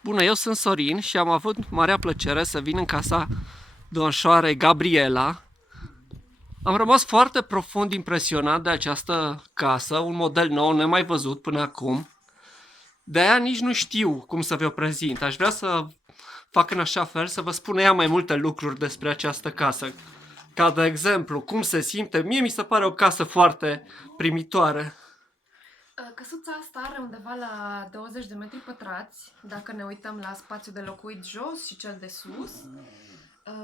Bună, eu sunt Sorin și am avut marea plăcere să vin în casa domnișoarei Gabriela. Am rămas foarte profund impresionat de această casă, un model nou, nemai văzut până acum. De aia nici nu știu cum să vă prezint. Aș vrea să fac în așa fel să vă spun ea mai multe lucruri despre această casă. Ca de exemplu, cum se simte. Mie mi se pare o casă foarte primitoare. Căsuța asta are undeva la 20 de metri pătrați, dacă ne uităm la spațiul de locuit jos și cel de sus.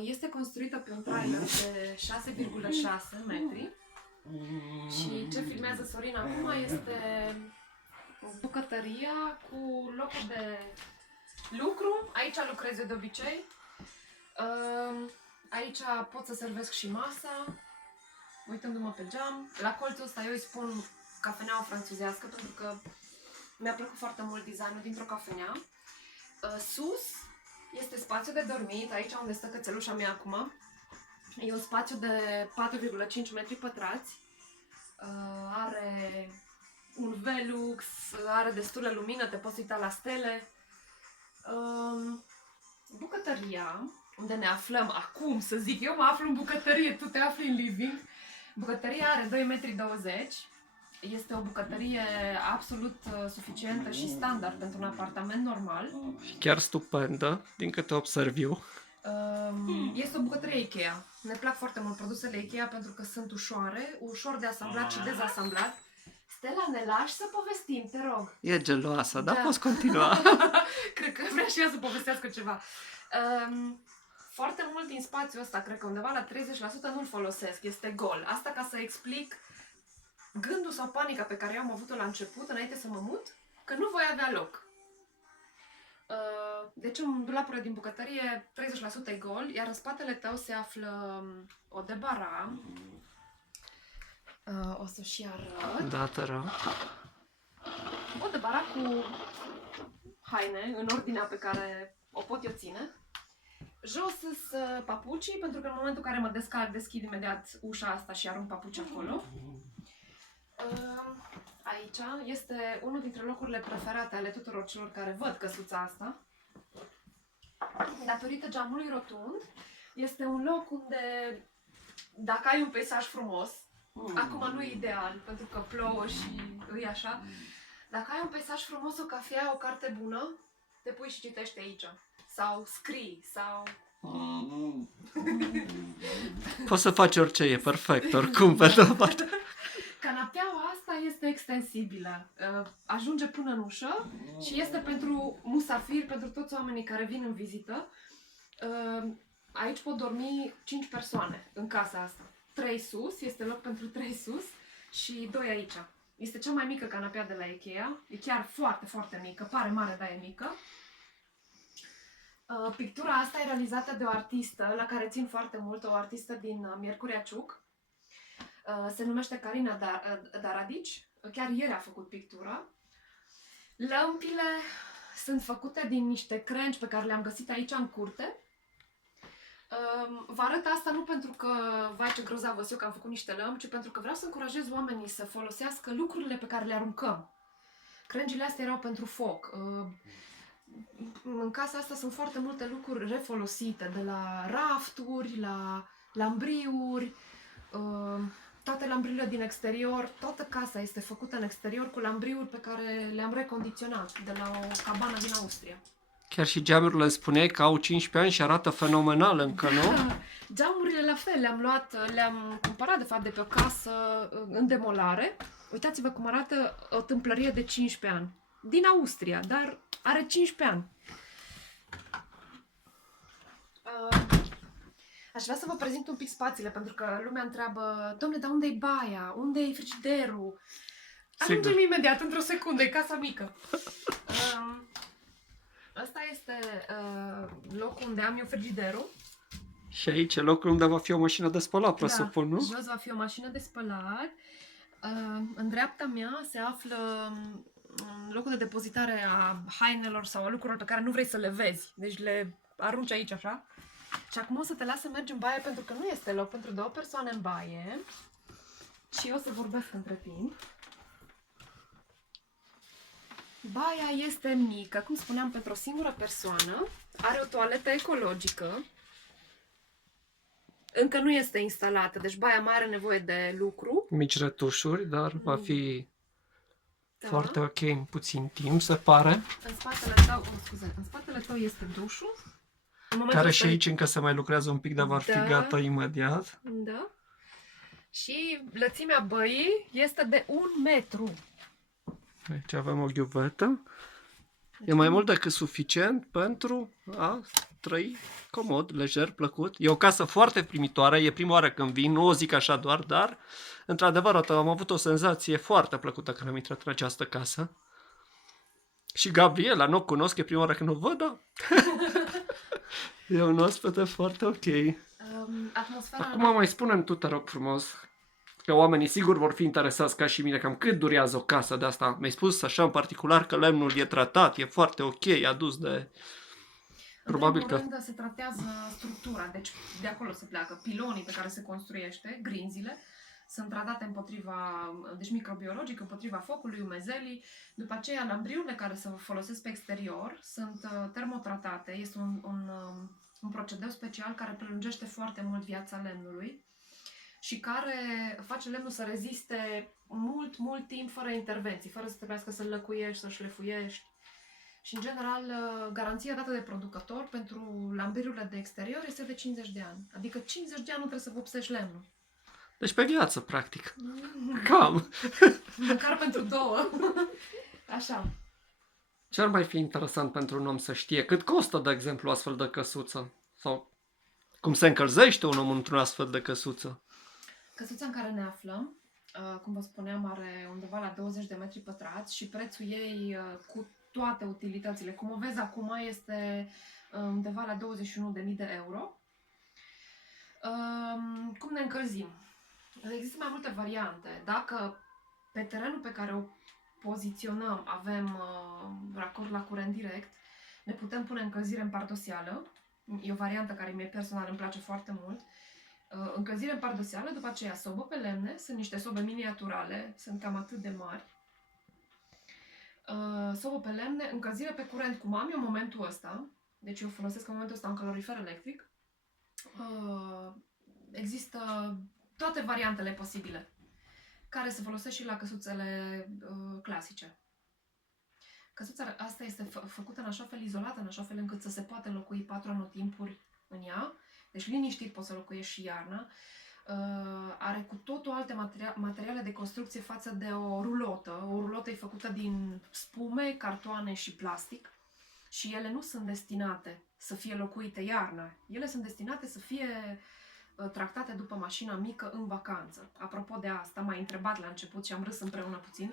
Este construită pe un trailer de 6,6 metri și ce filmează Sorin acum este bucătăria cu locul de lucru. Aici lucrez eu de obicei. Aici pot să servesc și masa, uitându-mă pe geam. La colțul ăsta eu îi spun cafeneaua franțuzească, pentru că mi-a plăcut foarte mult designul dintr-o cafenea. Sus este spațiu de dormit, aici unde stă cățelușa mea acum. E un spațiu de 4,5 metri pătrați. Are un Velux, are destulă lumină, te poți uita la stele. Bucătăria, unde ne aflăm acum, să zic, eu mă aflu în bucătărie, tu te afli în living. Bucătăria are 2,20 metri. Este o bucătărie absolut suficientă și standard pentru un apartament normal. Chiar stupendă, din câte observ eu. Este o bucătărie Ikea. Ne plac foarte mult produsele Ikea pentru că sunt ușoare, ușor de asamblat și dezasamblat. Stella, ne lași să povestim, te rog. E geloasă, dar Da. poți continua. Cred că vrea și ea să povestească ceva. Foarte mult din spațiul ăsta, cred că undeva la 30% nu-l folosesc, este gol. Asta ca să explic gândul sau panica pe care eu am avut-o la început, înainte să mă mut, că nu voi avea loc. Deci în dulapurile din bucătărie 30% e gol, iar în spatele tău se află o debara. O să și arăt. Da, te rog. O debara cu haine în ordinea pe care o pot eu ține. Jos sunt papucii, pentru că în momentul în care mă descalc, deschid imediat ușa asta și arunc papuci acolo. Aici este unul dintre locurile preferate ale tuturor celor care văd căsuța asta. Datorită geamului rotund, este un loc unde, dacă ai un peisaj frumos, acum nu e ideal, pentru că plouă și e așa, dacă ai un peisaj frumos, o cafea, o carte bună, te pui și citești aici. Sau scrii, sau... Poți să faci orice, e perfect, oricum, pe de-o parte. Canapeaua asta este extensibilă, ajunge până în ușă și este pentru musafiri, pentru toți oamenii care vin în vizită. Aici pot dormi 5 persoane în casa asta. 3 sus, este loc pentru 3 sus și 2 aici. Este cea mai mică canapea de la Ikea, e chiar foarte, foarte mică, pare mare, dar e mică. Pictura asta e realizată de o artistă la care țin foarte mult, o artistă din Miercurea Ciuc. Se numește Carina Daradici, chiar ieri a făcut pictura. Lămpile sunt făcute din niște crengi pe care le-am găsit aici în curte. Vă arăt asta nu pentru că, vai ce grozavă eu că am făcut niște lămpi, ci pentru că vreau să încurajez oamenii să folosească lucrurile pe care le aruncăm. Crengile astea erau pentru foc. În casa asta sunt foarte multe lucruri refolosite, de la rafturi, la lambriuri, toate lambriurile din exterior, toată casa este făcută în exterior cu lambriuri pe care le-am recondiționat de la o cabană din Austria. Chiar și geamurile îmi spuneai că au 15 ani și arată fenomenal încă, nu? Geamurile la fel, le-am cumpărat de fapt de pe o casă în demolare. Uitați-vă cum arată o tâmplărie de 15 ani. Din Austria, dar are 15 ani. Aș vrea să vă prezint un pic spațiile, pentru că lumea întreabă: dom'le, dar unde e baia? Unde e frigiderul? Ajungem imediat, într-o secundă, e casa mică. Asta este locul unde am eu frigiderul. Și aici e locul unde va fi o mașină de spălat, presupun, nu? Jos va fi o mașină de spălat. În dreapta mea se află locul de depozitare a hainelor sau a lucrurilor pe care nu vrei să le vezi. Deci le arunci aici, așa. Și acum o să te las să mergi în baie, pentru că nu este loc pentru 2 persoane în baie. Și eu o să vorbesc între timp. Baia este mică, cum spuneam, pentru o singură persoană. Are o toaletă ecologică. Încă nu este instalată, deci baia mai are nevoie de lucru. Mici retușuri, dar va fi Da. foarte ok în puțin timp, se pare. În spatele tău, în spatele tău este dușul. În momentul Care ăsta- și aici încă se mai lucrează un pic, dar va fi Da. gata imediat. Da. Și lățimea băii este de 1 metru. Aici avem o ghiuvetă. E mai mult decât suficient pentru a trăi comod, lejer, plăcut. E o casă foarte primitoare, e prima oară când vin, nu o zic așa doar, dar într-adevăr am avut o senzație foarte plăcută când am intrat în această casă. Și Gabriela, nu o cunosc, e prima oară când o văd, dar e un oaspete foarte ok. Atmosfera... Acum mai spune-mi tu, te rog frumos, că oamenii sigur vor fi interesați ca și mine, cam cât durează o casă de asta. Mi-ai spus așa în particular că lemnul e tratat, e foarte ok, adus de... Probabil în că... primul rând se tratează structura, deci de acolo se pleacă. Pilonii pe care se construiește, grinzile, sunt tratate împotriva, deci microbiologic, împotriva focului, umezelii. După aceea, lambriurile care se folosesc pe exterior sunt termotratate. Este un procedeu special care prelungește foarte mult viața lemnului și care face lemnul să reziste mult, mult timp fără intervenții, fără să trebuiască să-l lăcuiești, să șlefuiești. Și, în general, garanția dată de producător pentru lambriurile de exterior este de 50 de ani. Adică 50 de ani nu trebuie să vopsești lemnul. Deci pe viață, practic. Cam. Măcar pentru 2. Așa. Ce ar mai fi interesant pentru un om să știe? Cât costă, de exemplu, o astfel de căsuță? Sau cum se încălzește un om într-o astfel de căsuță? Căsuța în care ne aflăm, cum vă spuneam, are undeva la 20 de metri pătrați și prețul ei cu toate utilitățile, cum o vezi acum, este undeva la 21.000 de euro. Cum ne încălzim? Există mai multe variante. Dacă pe terenul pe care o poziționăm avem racord la curent direct, ne putem pune încălzire în pardosială. E o variantă care mie personal îmi place foarte mult. Încălzire în pardosială, după aceea sobă pe lemne, sunt niște sobe miniaturale, sunt cam atât de mari. Sobă pe lemne, încălzire pe curent, cum am eu în momentul ăsta, deci eu folosesc în momentul ăsta un calorifer electric. Există toate variantele posibile, care se folosesc și la căsuțele clasice. Căsuța asta este făcută în așa fel, izolată, în așa fel încât să se poate locui 4 anotimpuri în ea. Deci liniștit poți să locuiești și iarna. Are cu totul alte materiale de construcție față de o rulotă. O rulotă e făcută din spume, cartoane și plastic și ele nu sunt destinate să fie locuite iarna. Ele sunt destinate să fie tractate după mașina mică în vacanță. Apropo de asta, m-ai întrebat la început și am râs împreună puțin.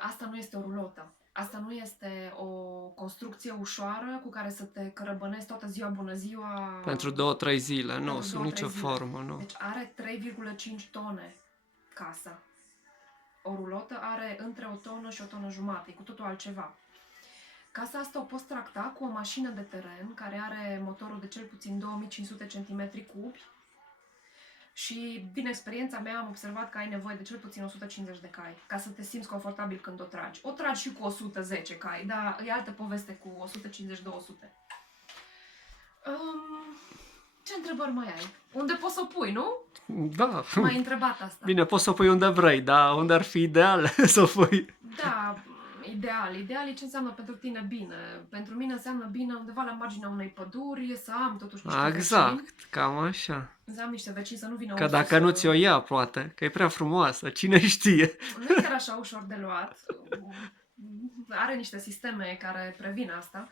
Asta nu este o rulotă. Asta nu este o construcție ușoară cu care să te cărăbănezi toată ziua, bună ziua... Pentru 2-3 zile, nu, sub nicio formă, nu. Deci are 3,5 tone casa. O rulotă are între 1 tonă și 1 tonă jumate, e cu totul altceva. Casa asta o poți tracta cu o mașină de teren care are motorul de cel puțin 2500 cm3 și din experiența mea am observat că ai nevoie de cel puțin 150 de cai ca să te simți confortabil când o tragi. O tragi și cu 110 cai, dar e altă poveste cu 150-200. Ce întrebări mai ai? Unde poți să o pui, nu? Da. M-ai întrebat asta. Bine, poți să o pui unde vrei, dar unde ar fi ideal să o pui? Da, ideal. Ideal e ce înseamnă pentru tine bine. Pentru mine înseamnă bine undeva la marginea unei păduri, să am totuși niște Exact, vecini. cam așa. Să am niște vecini, să nu vină Că ursul dacă nu ți-o ia, poate, că e prea frumoasă, cine știe. Nu e chiar așa ușor de luat. Are niște sisteme care previn asta.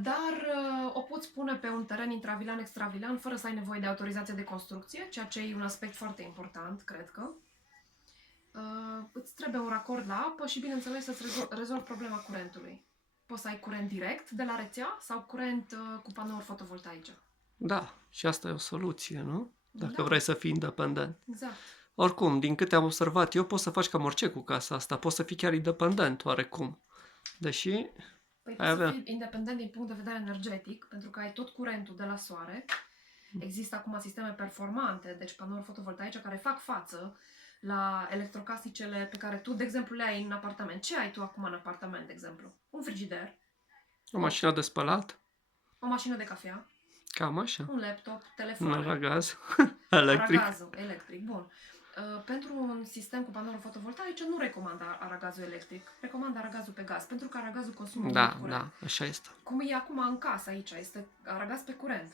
Dar o poți pune pe un teren intravilan, extravilan, fără să ai nevoie de autorizație de construcție, ceea ce e un aspect foarte important, cred că. Îți trebuie un racord la apă și, bineînțeles, să-ți rezolvi problema curentului. Poți să ai curent direct de la rețea sau curent cu panouri fotovoltaice. Da, și asta e o soluție, nu? Dacă Da. vrei să fii independent. Exact. Oricum, din câte am observat eu, poți să faci cam orice cu casa asta, poți să fii chiar independent, oarecum. Deși, Păi Ai poți să avea. fii independent din punct de vedere energetic, pentru că ai tot curentul de la soare. Există acum sisteme performante, deci panouri fotovoltaice care fac față la electrocasnicele pe care tu, de exemplu, le ai în apartament. Ce ai tu acum în apartament, de exemplu? Un frigider, O mașină de spălat, o mașină de cafea, cam așa. un laptop, Un telefon, aragaz electric. aragazul electric. Bun. Pentru un sistem cu panouri fotovoltaice nu recomand aragazul electric, recomand aragazul pe gaz, pentru că aragazul consumă Da, mult curent. da, așa este. Cum e acum în casă aici, este aragaz pe curent.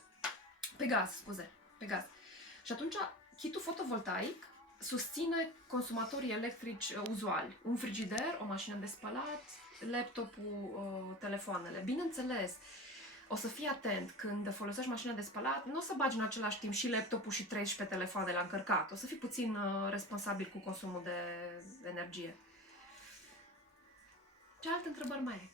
Pe gaz, scuze, pe gaz. Și atunci, kitul fotovoltaic susține consumatorii electrici uzuali. Un frigider, o mașină de spălat, laptopul, telefoanele. Bineînțeles, o să fii atent când folosești mașina de spălat, nu o să bagi în același timp și laptopul și 13 telefoane la încărcat. O să fii puțin responsabil cu consumul de energie. Ce alte întrebări mai ai?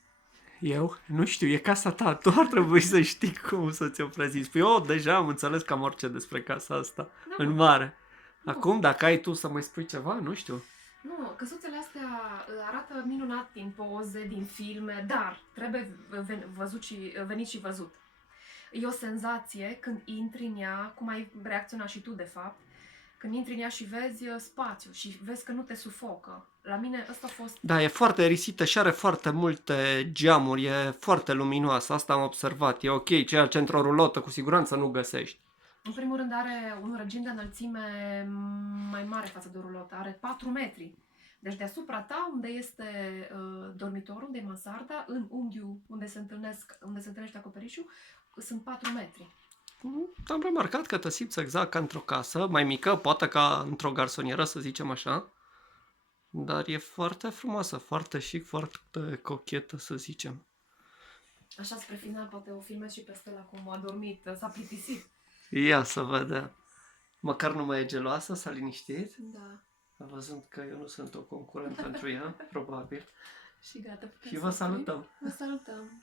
Eu? Nu știu, e casa ta, tu ar trebui să știi cum să ți-o prezinți. Păi eu deja am înțeles cam orice despre casa asta, Da, în mare. Acum, dacă ai tu să mai spui ceva, nu știu. Nu, căsuțele astea arată minunat din poze, din filme, dar trebuie venit și văzut. E o senzație când intri în ea, cum ai reacționat și tu de fapt, când intri în ea și vezi spațiu și vezi că nu te sufocă. La mine ăsta a fost... Da, e foarte erisită și are foarte multe geamuri, e foarte luminoasă, asta am observat. E ok, ceea ce într-o rulotă cu siguranță nu găsești. În primul rând are un regim de înălțime mai mare față de o rulotă, are 4 metri. Deci deasupra ta, unde este dormitorul, unde e mansarda, în unghiul unde se întâlnește acoperișul, sunt 4 metri. Am remarcat că te simți exact ca într-o casă, mai mică, poate ca într-o garsonieră, să zicem așa. Dar e foarte frumoasă, foarte chic, foarte cochetă, să zicem. Așa spre final, poate o filmez și pe Stella cum a dormit, s-a plictisit. Ia să vedem. Măcar nu mai e geloasă, s-a liniștit. Da. A văzut că eu nu sunt o concurent pentru ea, probabil. Și gata. putem Și să vă oprim. salutăm. Vă salutăm.